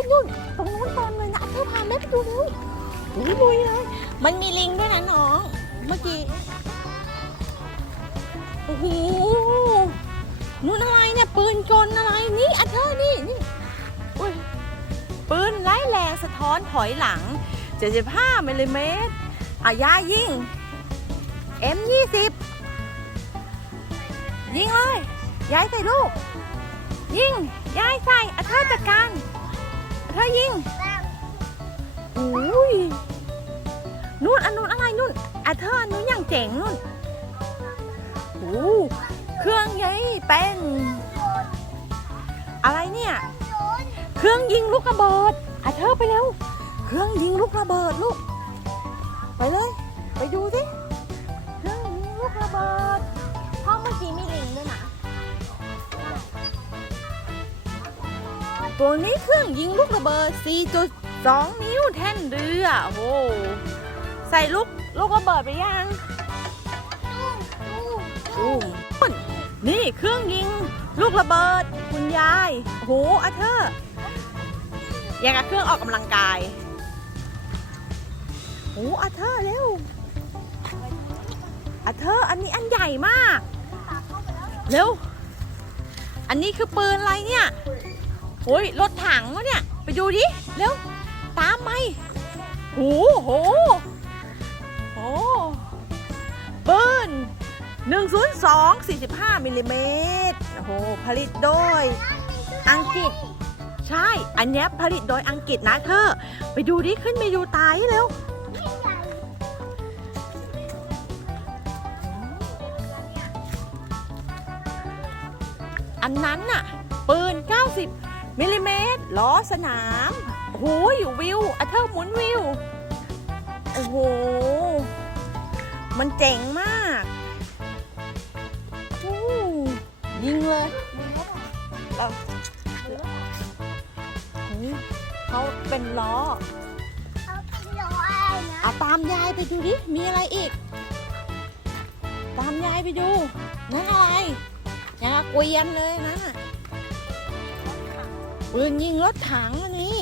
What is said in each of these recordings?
ยนู่นตรงนู้นเต็มเลยนะเธอพาแม่ไปดูเร็วโอ้ยลุยเลย มันมีลิงด้วยนะน้อง เมื่อกี้ โอ้โหนู่นอะไรเนี่ยปืนกลอะไรนี่อันเธอนี่นี่อุ้ยปืนไร้แรงสะท้อนถอยหลัง 75มิลลิเมตรอะยายิง M20 ยิงเลย ย้ายใส่ลูก ยิง ย้ายใส่อันเธอจัดการ อันเธอยิงอุ้ยนู่นอันนู้นอะไรนู่นอัเธออันนู้นอย่างเจ๋งนู่นโอ้เครื่องใหญ่เป็นอะไรเนี่ย เครื่องยิงลูกระเบิดอะเธอไปเร็ว เครื่องยิงลูกระเบิดลูก ไปเลย ไปดูสิ ตัวนี้เครื่องยิงลูกระเบิด 4.2 นิ้วแท่นเรือโอ้โหใส่ลูกลูกระเบิดไปยังตุ้มนี่เครื่องยิง ลูกระเบิด คุณยายโอ้โหอาเธอร์ย่างกับเครื่องออกกำลังกายโอ้อาเธอร์เร็วอาเธอร์อันนี้อันใหญ่มาก เร็ว อันนี้คือปืนอะไรเนี่ย โอ้ยรถถังวะเนี่ย ไปดูดิ เร็ว ตามไปโหโหโหปืน102 45มิลลิเมตรโอ้โห ผลิตโดย อังกฤษ ใช่ อันเนี้ยผลิตโดยอังกฤษนะเธอ ไปดูดิ ขึ้นไปดูตายเร็วอันนั้นน่ะ ปืน 90 มิลลิเมตรล้อสนามโอ้โหอยู่วิวอัเธอร์หมุนวิว โอ้โห มันเจ๋งมากอู้ยิงเลยเอาเฮ้ยเขาเป็นล้อเอาตามยายไปดูดิ มีอะไรอีก ตามยายไปดูนั่นอะไรยังกับเกวียนเลยนะน่ะ ปืนยิงรถถังอันนี้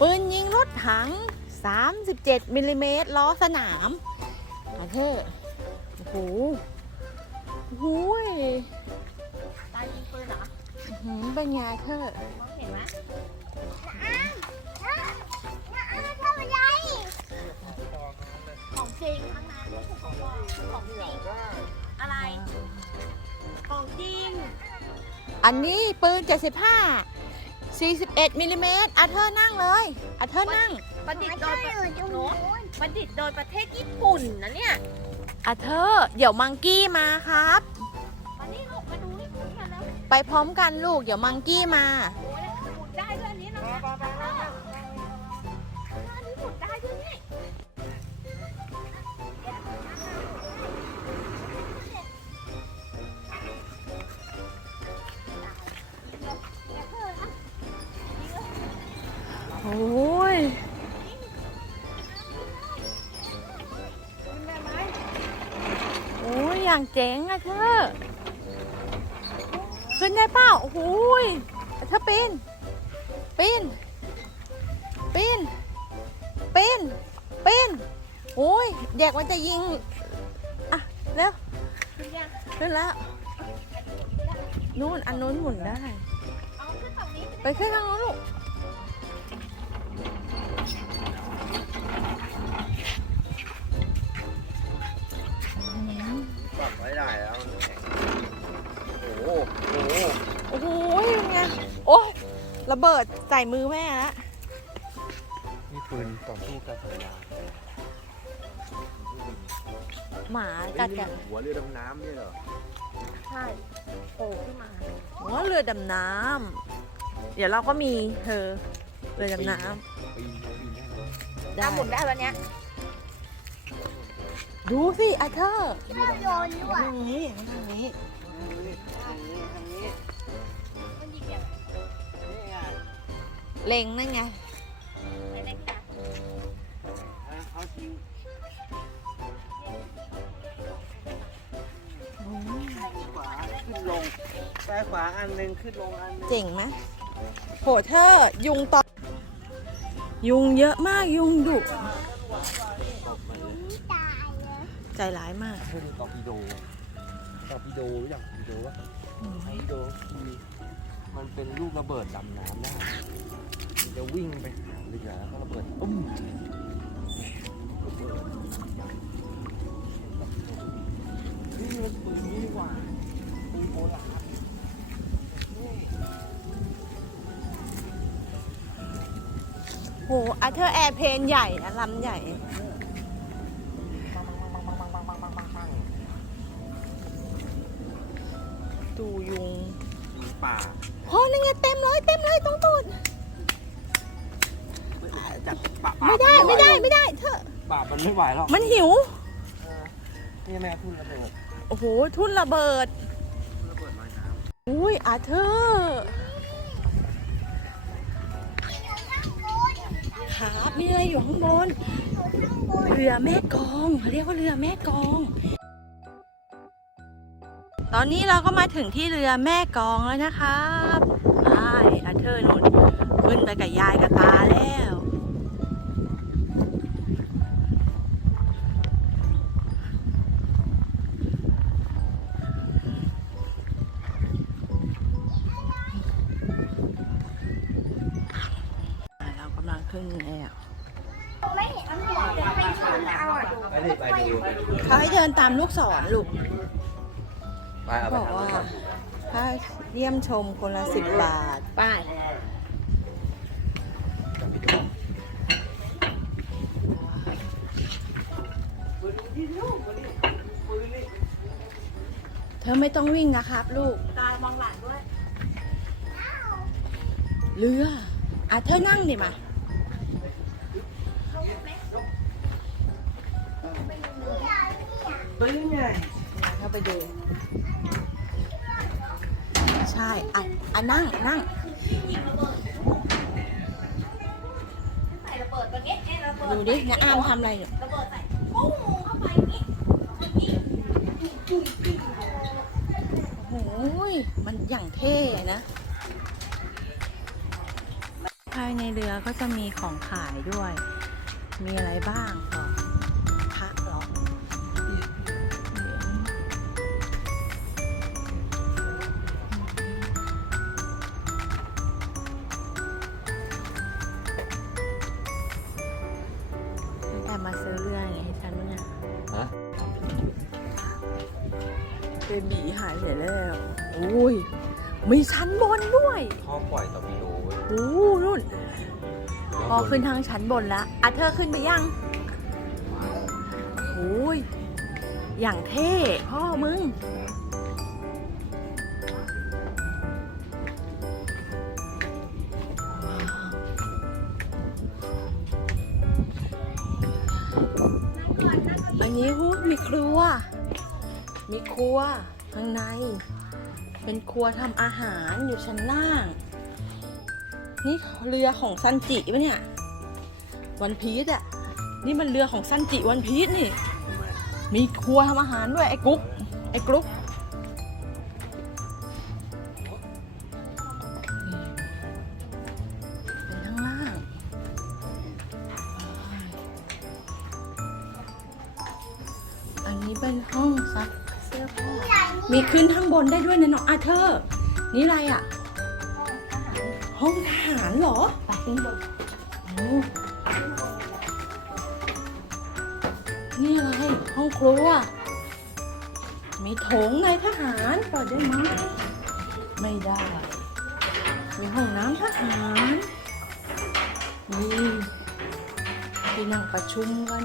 ปืนยิงรถถัง 37มิลลิเมตรล้อสนามอาเธอร์โอ้โหโอ้โหยตายยิงปืนเหรออื้อหือเป็นไงเธอมองเห็นไหมของจริงข้างในไม่ใช่ของปลอมของจริงอะไร ของจริง อันนี้ปืน 75 41มิลลิเมตรอาเธอร์นั่งเลยอาเธอร์นั่งประดิษฐ์โดยประโน้ประดิษฐ์โดยประเทศญี่ปุ่นนะเนี่ยอาเธอร์เดี๋ยวมังกี้มาครับมานี่ลูกมาดูนี่คุณมาแล้วไปพร้อมกันลูกเดี๋ยวมังกี้มาโอ้ยหมุนได้ด้วยอันนี้นะ เจ๋งอะเธอ ขึ้นได้เปล่าโอ้โหยเธอปีน ปีน ปีน ปีน ปีนโอ้ยเด็กมันจะยิง อะเร็วขึ้นแล้วนู่นอันนู้นหมุนได้เอาขึ้นฝั่งนี้ไปขึ้นทางนู้นลูก ไว้ได้แล้วโอ้โหโอ้โหโอ้โหเป็นไง โอ้ยระเบิดใส่มือแม่แล้วนี่ปืนต่อสู้กับภรรยาหมากัดกัน หัวเรือดำน้ำเนี่ยเหรอใช่โผล่ขึ้นมาหัวเรือดำน้ำ เดี๋ยวเราก็มีเธอ เรือดำน้ปีนปีนำได้หมอะหมุนได้แล้วเนี้ย ดูสิอาเธอร์เรือดำน้ำทางนี้ทางนี้มันหยิบอย่างนี่ไงเล็งนั่นไงไม่ได้ค่ะเอาจริงขวาขึ้นลงซ้ายขวาอันหนึ่งขึ้นลงอันหนึ่งเจ๋งไหมโหเธอยุงตอมยุงเยอะมากยุงดุ ตบมาเลย ตายเลย ใจร้ายมากขึ้นตอร์ปิโดตอร์ปิโดรู้จักตอร์ปิโดปะตอร์ปิโดคือมันเป็นลูกระเบิดดำน้ำได้มันจะวิ่งไปหาเรือแล้วก็ระเบิดปุ้มระเบิดนี่มันปืนนี่หว่าปืนโบราณโหอาเธอร์แอร์เพนใหญ่นะลำใหญ่ ยุงยิงป่าโอ้นั่นไงเต็มเลยเต็มเลยตรงตูดจัดป่าไม่ได้ไม่ได้ไม่ได้เธอป่ามันไม่ไหวหรอกมันหิวเออนี่แม่พูดระเบิดโอ้โหทุ่นระเบิดระเบิดลอยน้อุ้ยอาเธอร์ครับมีอะไรอยู่ข้างบนเรือแม่กองเขาเรียกว่าเรือแม่กอง ตอนนี้เราก็มาถึงที่เรือแม่กองแล้วนะครับใช่อาเธอร์นุ่นขึ้นไปกับยายกับตาแล้วเรากำลังขึ้นแล้วไม่เห็นมันหัวจะไปชนเอาอะำไปดิไปดูไปดูเขาให้เดินตามลูกศรลูก ไปเอาไปบอกทำว่าเลยถ้าเยี่ยมชมคนละสิบบาท ป้ายเธอไม่ต้องวิ่งนะครับ ลูก ตายมองหลานด้วย เรือ อะเธอนั่งดิมาไปยังไง เข้าไปดูใช่อะอะนั่งนั่งใส่ระเบิดตัวนี้ให้ระเบิดดูดินะอามทำอะไรเนี่ยระเบิดใส่ปุ้งเข้าไปนี่นี่โอ้ยมันอย่างเท่นะ ภายในเรือก็จะมีของขายด้วย มีอะไรบ้างก็พ เบบีหายไปไหนแล้วอุ้ยมีชั้นบนด้วยพ่อปล่อยตอร์ปิโดไว้โอ้นู่น พอขึ้นทางชั้นบนแล้วอะเธอขึ้นไปยังโอ้ย อย่างเท่พ่อมึง อันนี้หูมีครัว มีครัวข้างใน เป็นครัวทำอาหารอยู่ชั้นล่าง นี่เรือของซันจิปะเนี่ย วันพีชอะนี่มันเรือของซันจิวันพีชนี่ มีครัวทำอาหารด้วยไอ้กุ๊กไอ้กรุ๊กนี่เป็นข้างล่างอันนี้เป็นห้องซัก มีขึ้นข้างบนได้ด้วยนะน้องอาเธอร์นี่อะไรอะ ห้องทหารเหรอ ไปขึ้นบนนี่อะไร ห้องครัว มีโถงในทหารเปิดได้ไหมไม่ได้ มีห้องน้ำทหารนี่ที่นั่งประชุมกัน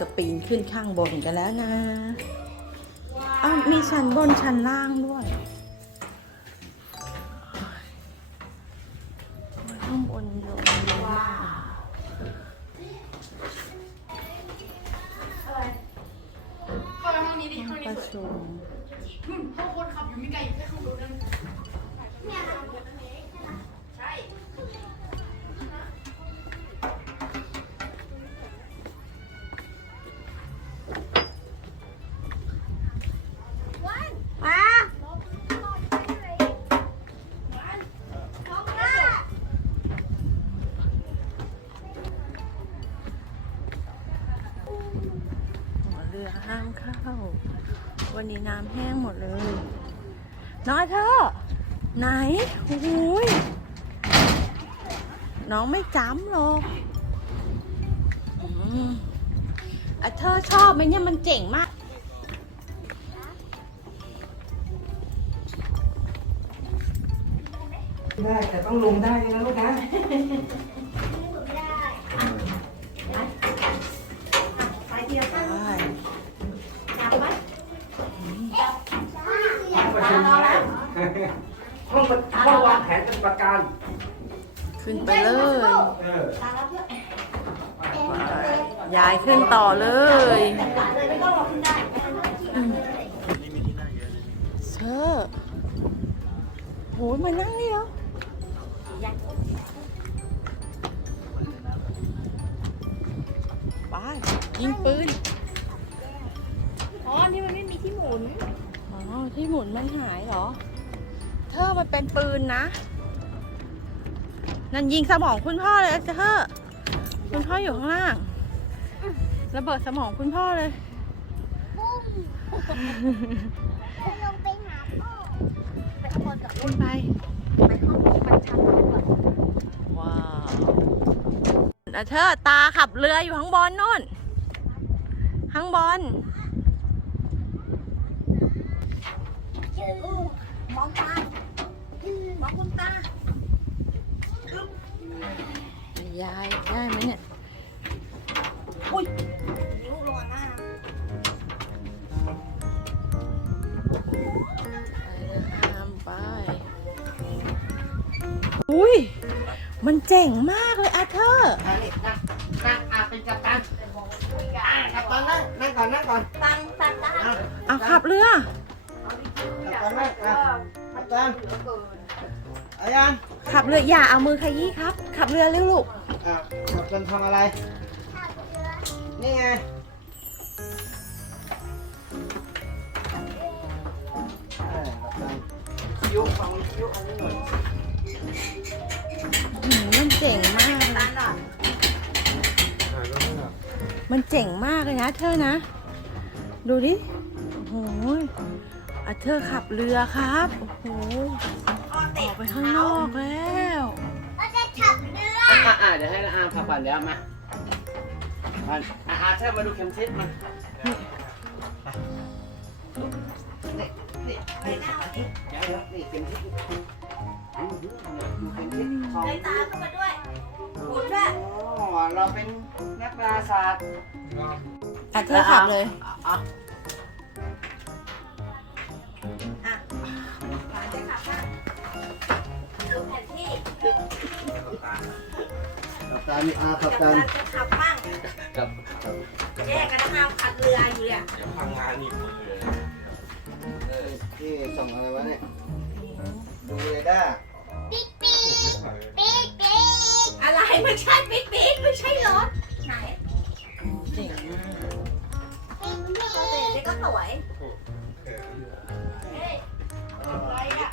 จะปีนขึ้นข้างบนกันแล้วนะอ้าวมีชั้นบนชั้นล่างด้วย น้ำแห้งหมดเลย น้อยเธอไหนโอ้ยน้องไม่จำหรอกอืมอะเธอชอบไหมเนี่ยมันเจ๋งมากได้แต่ต้องลงได้นะลูกนะ ไปเดียวกันจับไหม ห้องห้องวางแผนเป็นประการขึ้นไปเลย เออตาแล้วเพื่อนยายขึ้นต่อเลยหลานเลยไม่ต้องรอขึ้นได้เธอโหยมานั่งนี่แล้วไปยิงปืน อ๋อนี่มันไม่มีที่หมุน อ๋อ ที่หมุนมันหายเหรอ เธอมันเป็นปืนนะ นั่นยิงสมองคุณพ่อเลยเธอคุณพ่ออยู่ข้างล่าง ระเบิดสมองคุณพ่อเลยปุ้มลงไปหาพ่อไปข้างบนก่อนขึ้นไปไปห้องที่มันชันไปก่อนว้าวอะเธอตาขับเรืออยู่ข้างบนนู่น ข้างบนมองตา มองคุณตายายได้ไหมเนี่ยนิ้วลงหน้าไปเลยห้ามไป อุ้ย มันเจ๋งมากเลยอาเธอร์นั่งนั่งอะเป็นกัปตันกัปตันนั่งนั่งก่อนนั่งก่อนตังตังได้อะเอาขับเรือกัปตันนั่งอะกัปตันอายังขับเรืออย่าเอามือขยี้ครับ ขับเรือเร็วลูก อะกัปตันทำอะไร นี่ไง เออกัปตันคิ้วฟังคิ้วอันนี้หน่อยหืมมันเจ๋งมากเลยหน่อยถ่ายรูปอะมันเจ๋งมากเลยนะเธอนะ ดูดิ โอ้โหอาเธอขับเรือครับ โอ้โห ออกไปข้างนอกแล้ว ออะอะเดี๋ยวให้อาพาปั่นเดี๋ยวมาปั่นอะอะเธอมาดูเข็มทิศมานี่นี่ไปหน้าวันนี้เดี๋ยวเดี๋ยวนี่เข็มทิศอืมดูเข็มทิศของเลยตาเข้ามาด้วย หมุนด้วย อ๋อเราเป็นนักดาราศาสตร์อาเธอร์ขับเลย อะอะอะหลานจะขับบ้างดูแผนที่กัป ตันนี่อากัปกัตันจะขับบ้างกับแยกกันห้ามขัดเรืออยู่เนี่ยพังงานอีกมือเลยเออที่ส่งอะไรวะเนี่ยดูเรดาร์ปิ๊กปิ๊กปิ๊กปิ๊กอะไรไม่ใช่ปิ๊กปิ๊กไม่ใช่รถไหนเจ๋งมากปิ๊กปิ๊กแต่เด็กก็สวยเฮ้ยอะไรอะ